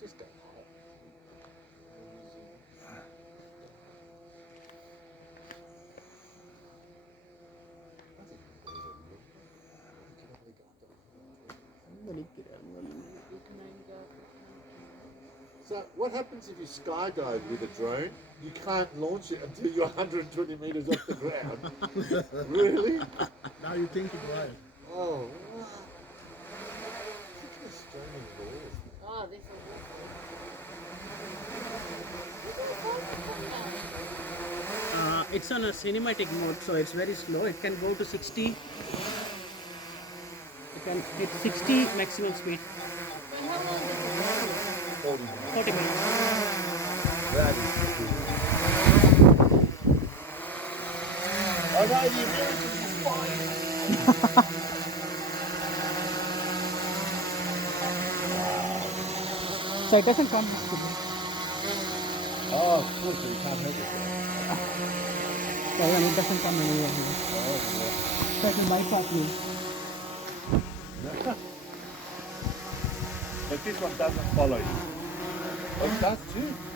Just don't hop. So what happens if you skydive with a drone? You can't launch it until you're 120 meters off the ground. Really? Now you think it right. Oh, what? Such Australian laws. Oh, this is It's on a cinematic mode, so it's very slow. It can go to 60. It can hit 60 maximum speed. How long does it 40 minutes. 40 minutes. That is cool. I know the Americans is fine. So it doesn't come. Oh, of course, you can't help it. So when it doesn't come anywhere here. So it will bypass you. But this one doesn't follow you. Oh, it does too.